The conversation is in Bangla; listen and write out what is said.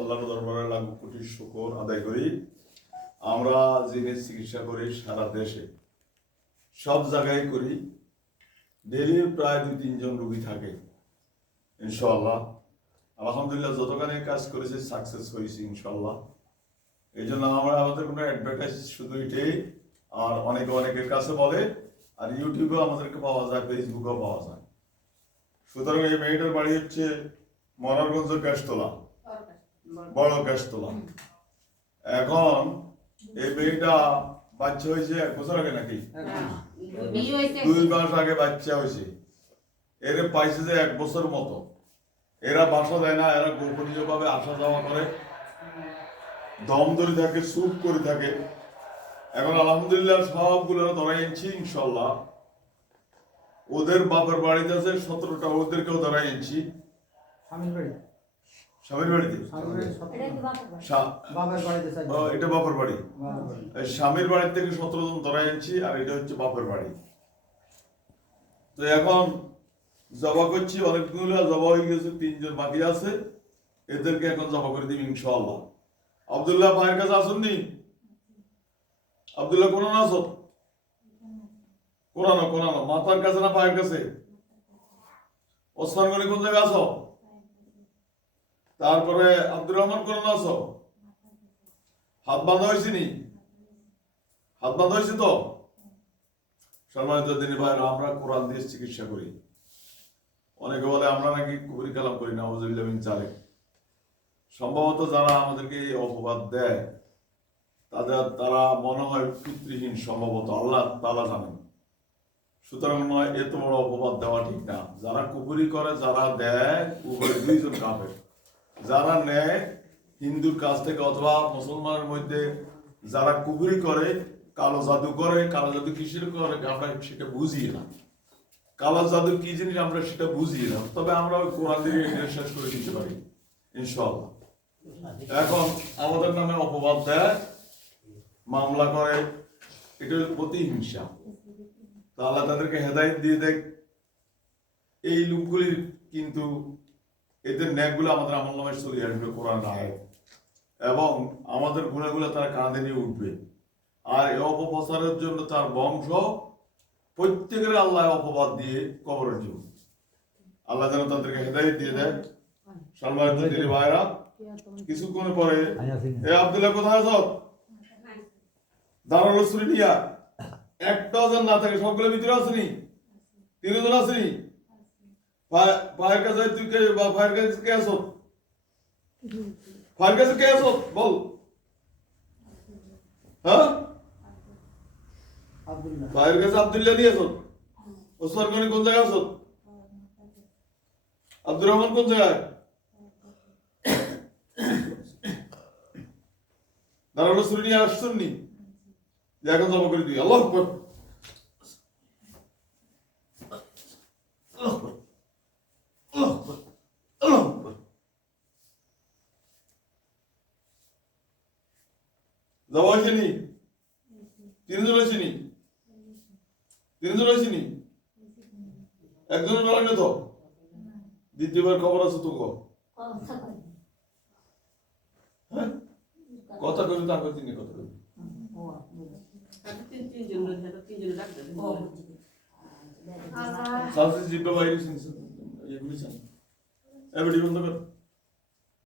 আল্লাহর দরবারে লাখ কোটি শুকর আদায় করি। আমরা জিনের চিকিৎসা করি সারা দেশে, সব জায়গায় করি। ডেইলি প্রায় 2-3 জন রোগী থাকে ইনশাআল্লাহ। আলহামদুলিল্লাহ যতখানি কাজ করেছি সাকসেস হয়েছি ইনশাআল্লাহ। এই জন্য আমরা আমাদের কোনো অ্যাডভার্টাইজ শুধু এটাই, আর অনেকের কাছে বলে, আর ইউটিউবেও আমাদেরকে পাওয়া যায়, ফেসবুকেও পাওয়া যায়। সুতরাং এই মেয়েটার বাড়ি হচ্ছে মনারগঞ্জের গাছতলা, বড় গাছতলা। এখন এই মেয়েটা বাচ্চা হয়েছে 1 বছর আগে নাকি 2 মাস আগে বাচ্চা হয়েছে। এর পাইছে যে 1 বছর মতো। এরা বাসা দেয় না, এরা গোপনীয় ভাবে আসা যাওয়া করে, দম ধরে থাকে, চুপ করে থাকে। এখন আলহামদুলিল্লাহ সবগুলো ধরাই এনেছি ইনশাল্লাহ। ওদের বাপের বাড়িতে আছে 17টা, ওদেরকেও ধরাই এনেছি। স্বামীর বাড়িতে এটা বাপের বাড়ি। স্বামীর বাড়ি থেকে 17 জন ধরাই এনেছি, আর এটা হচ্ছে বাপের বাড়ি। তো এখন জবা করছি, অনেকগুলো জবা হয়ে গেছে, 3 জন বাকি আছে। এদেরকে এখন জবা করে দিবি ইনশাআল্লাহ। আব্দুল্লাহ ভাইয়ের কাছে আসুননি? আব্দুল্লাহ কোরআন আছো? কোরআন মাথার কাছে না পায়ের কাছে? ওসমান গনি কোন জায়গায় আছো? তারপরে আব্দুর রহমান কোরআন আছো? হাত বাঁধা হয়েছে নি? হাত বাঁধা হয়েছে তো? সম্মানিত দিনী ভাইরা, আমরা কোরআন দিয়ে চিকিৎসা করি। অনেকে বলে আমরা নাকি কুফরি কালাম করি, নাউযুবিল্লাহ মিন যালিক। সম্ভবত যারা আমাদেরকে এই অপবাদ দেয় তারা মনে হয় পিতৃহীন, সম্ভবত আল্লাহ তাআলা জানেন। সুতরাং নয়, এত বড় অপবাদ দেওয়া ঠিক না। যারা কুফরি করে, যারা দেয়, উভয় 2 জন কাফের। যারা নেয় হিন্দুর কাছ থেকে অথবা মুসলমানের মধ্যে, যারা কুফরি করে, কালো জাদু করে, কালো জাদু কিসের করে আমরা সেটা বুঝি না। কালো জাদু কি জিনিস আমরা সেটা বুঝি না, তবে আমরা ওই কোরআন দিয়ে শেষ করে দিতে পারি ইনশাআল্লাহ। এখন আমাদের নামে অপবাদ দেয়, মামলা করে, এটা প্রতিহিংসা। তাহলে তাদেরকে হেদায়েত দিয়ে দেয়। এই লোকগুলির কিন্তু এদের ন্যাকগুলো আমাদের আমল নামায় চলে আসবে কোরআন আয়াত, এবং আমাদের গুণাগুলো তারা কাঁধে নিয়ে উঠবে। আর এই অপপ্রচারের জন্য তার বংশ প্রত্যেকের আল্লাহ অপবাদ দিয়ে কবরে দিব। আল্লাহ যেন তাদেরকে হেদায়েত দিয়ে দেয়। সম্মানিত দিনী ভাইরা, কিছুক্ষণ পরে এ আব্দুল্লাহ কোথায় আছো? দাঁড়ালো সুরিয়া একটাও যেন না থাকে, সবগুলো ভিতরে আসেনি? 3 জন আসেনি? ভাইয়ের কাছে তুই কে? ভাইয়ের কাছে কে আছো? ভাইয়ের কাছে কে আছো বল। হ্যাঁ, ভাইয়ের কাছে আব্দুল্লাহ নিয়ে আছো। ওসমান গনি কোন জায়গায় আছো? আব্দুর রহমান কোন জায়গায়? দাঁড়ানো সুরি নিয়ে আসছেন নি? এখন জমা করে দিই। আল্লাহু আকবার। জমা হয়েছেনি? 3 জন হয়েছেনি? 3 জন হয়েছেনি? একজনের নয় তো? দ্বিতীয়বার খবর আছে তো? হ্যাঁ, কথা কবি তারপর তিনি কথা কবি। জিব্বা বাইরে এগুলি চান। এবারে বন্ধ কর।